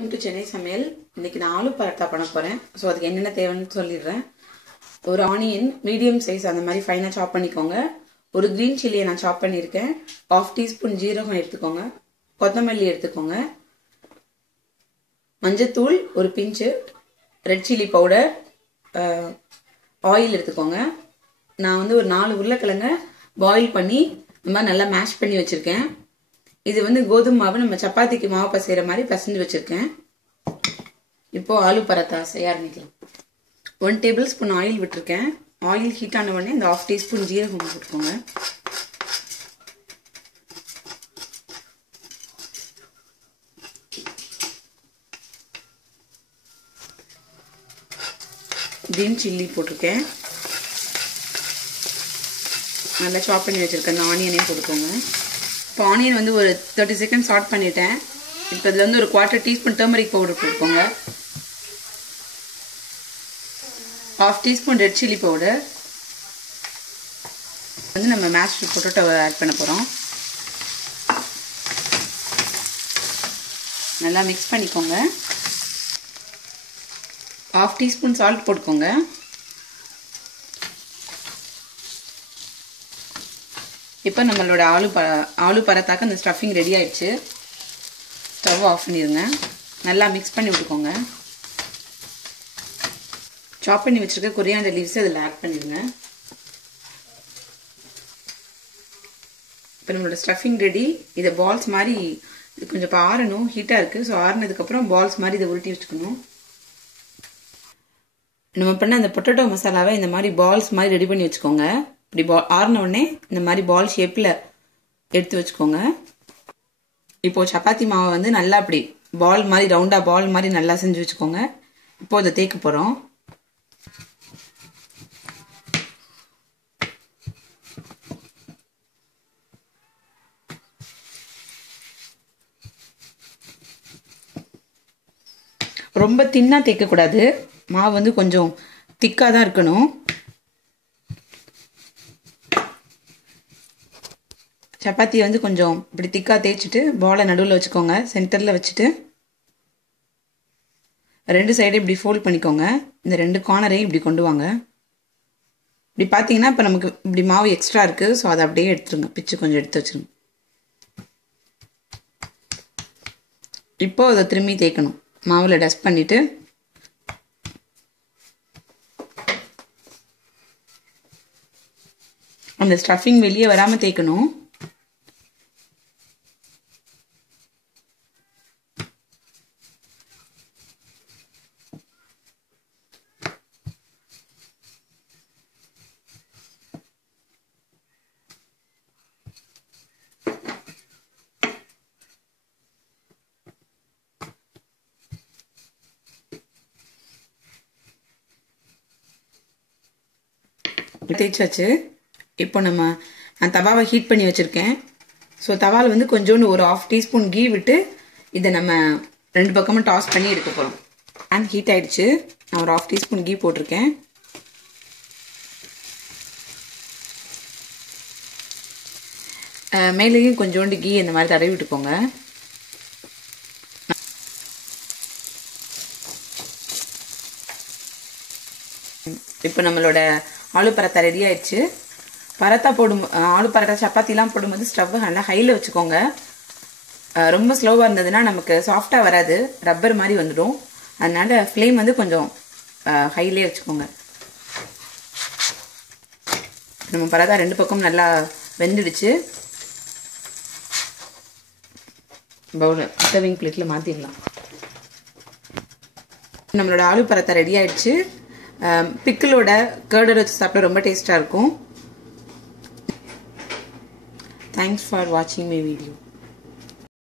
Welcome to Chennai சமையல். இன்னைக்கு நான் ஆலு பரோட்டா பண்ண போறேன். ஸோ அதுக்கு என்னென்ன தேவைன்னு சொல்லிடுறேன். ஒரு ஆனியன் மீடியம் சைஸ் அந்த மாதிரி ஃபைனாக சாப் பண்ணிக்கோங்க. ஒரு கிரீன் சில்லியை நான் சாப் பண்ணியிருக்கேன். 1/2 டீஸ்பூன் ஜீரகம் எடுத்துக்கோங்க. கொத்தமல்லி எடுத்துக்கோங்க. மஞ்சத்தூள் ஒரு பிஞ்சு, ரெட் சில்லி பவுடர், ஆயில் எடுத்துக்கோங்க. நான் வந்து ஒரு 4 உருளைக்கிழங்க பாயில் பண்ணி இந்த மாதிரி நல்லா மேஷ் பண்ணி வச்சிருக்கேன். இது வந்து கோதுமை மாவு நம்ம சப்பாத்திக்கு மாவு பசைகிற மாதிரி பசஞ்சு வச்சிருக்கேன். இப்போ ஆலு பரோட்டா செய்ய ஆரம்பிக்கலாம். 1 டேபிள் ஸ்பூன் ஆயில் விட்டுருக்கேன். ஆயில் ஹீட் ஆன உடனே இந்த 1/2 டீஸ்பூன் ஜீரகம் போட்டுக்கோங்க. கிரீன் சில்லி போட்டிருக்கேன். நல்லா சாப் பண்ணி வச்சிருக்கேன். அந்த ஆனியனையும் போட்டுக்கோங்க. இப்போ ஆனியன் வந்து ஒரு 30 செகண்ட் சாட் பண்ணிட்டேன். இப்போ இதில் வந்து ஒரு 1/4 டீஸ்பூன் டர்மரிக் பவுடர் போட்டுக்கோங்க. 1/2 டீஸ்பூன் ரெட் சில்லி பவுடர் வந்து நம்ம மேஷ்டு பொட்டேட்டோ ஆட் பண்ண போகிறோம். நல்லா மிக்ஸ் பண்ணிக்கோங்க. 1/2 டீஸ்பூன் சால்ட் போட்டுக்கோங்க. இப்போ நம்மளோட ஆலு பரோட்டாக்கு அந்த ஸ்டஃபிங் ரெடி ஆயிடுச்சு. ஸ்டவ் ஆஃப் பண்ணிடுங்க. நல்லா மிக்ஸ் பண்ணி விட்டுக்கோங்க. சாப் பண்ணி வச்சுருக்க கொரியாண்டர் லீவ்ஸ் அதில் ஆட் பண்ணிடுங்க. இப்போ நம்மளோட ஸ்டஃபிங் ரெடி. இதை பால்ஸ் மாதிரி இது கொஞ்சம் இப்போ ஆறணும், ஹீட்டாக இருக்குது. ஸோ ஆறினதுக்கப்புறம் பால்ஸ் மாதிரி இதை உருட்டி வச்சுக்கணும். நம்ம பண்ண அந்த பொட்டேட்டோ மசாலாவை இந்த மாதிரி பால்ஸ் மாதிரி ரெடி பண்ணி வச்சுக்கோங்க. இப்படி ஆறின உடனே இந்த மாதிரி பால் ஷேப்பில் எடுத்து வச்சுக்கோங்க. இப்போது சப்பாத்தி மாவை வந்து நல்லா அப்படி பால் மாதிரி ரவுண்டாக பால் மாதிரி நல்லா செஞ்சு வச்சுக்கோங்க. இப்போது அதை தேய்க்க போகிறோம். ரொம்ப தின்னாக தேய்க்கக்கூடாது. மாவு வந்து கொஞ்சம் திக்காக தான் இருக்கணும். சப்பாத்தியை வந்து கொஞ்சம் இப்படி திக்காக தேய்ச்சிட்டு பாலை நடுவில் வச்சுக்கோங்க. சென்டரில் வச்சுட்டு 2 சைடு இப்படி ஃபோல்ட் பண்ணிக்கோங்க. இந்த 2 கார்னரையும் இப்படி கொண்டு வாங்க. இப்படி பார்த்தீங்கன்னா இப்போ நமக்கு இப்படி மாவு எக்ஸ்ட்ரா இருக்குது. ஸோ அதை அப்படியே எடுத்துருங்க. பிச்சு கொஞ்சம் எடுத்து வச்சுருங்க. இப்போது அதை திரும்பி தேய்க்கணும். மாவில் டஸ்ட் பண்ணிவிட்டு அந்த ஸ்டஃபிங் வெளியே வராமல் தேய்க்கணும். தேய்ச்சாச்சு. இப்போ நான் தவாவை ஹீட் பண்ணி வச்சுருக்கேன். ஸோ தவாவில் வந்து கொஞ்சோண்டு ஒரு 1/2 டீஸ்பூன் கீ விட்டு இதை நம்ம 2 பக்கமும் டாஸ் பண்ணி எடுக்க போகிறோம். பேன் ஹீட் ஆகிடுச்சு. நான் ஒரு 1/2 டீஸ்பூன் கீ போட்டிருக்கேன். மேலேயும் கொஞ்சோண்டு கீ இந்த மாதிரி தடவி விட்டுக்கோங்க. இப்போ நம்மளோட ஆலு பரோட்டா ரெடி ஆயிடுச்சு. ஆலு பரோட்டா சப்பாத்திலாம் போடும்போது ஸ்டவ் நல்லா ஹையில் வச்சுக்கோங்க. ரொம்ப ஸ்லோவாக இருந்ததுன்னா நமக்கு சாஃப்டாக வராது, ரப்பர் மாதிரி வந்துடும். அதனால ஃப்ளேம் வந்து கொஞ்சம் ஹையிலே வச்சுக்கோங்க. நம்ம பரோட்டா 2 பக்கம் நல்லா வெந்துடுச்சு. பவுலில் சர்விங் பிளேட்டில் மாற்றிடலாம். நம்மளோட ஆலு பரோட்டா ரெடி ஆயிடுச்சு. பிக்கிளோட கர்டோட வச்சு சாப்பிட ரொம்ப டேஸ்டாக இருக்கும். Thanks for watching my video.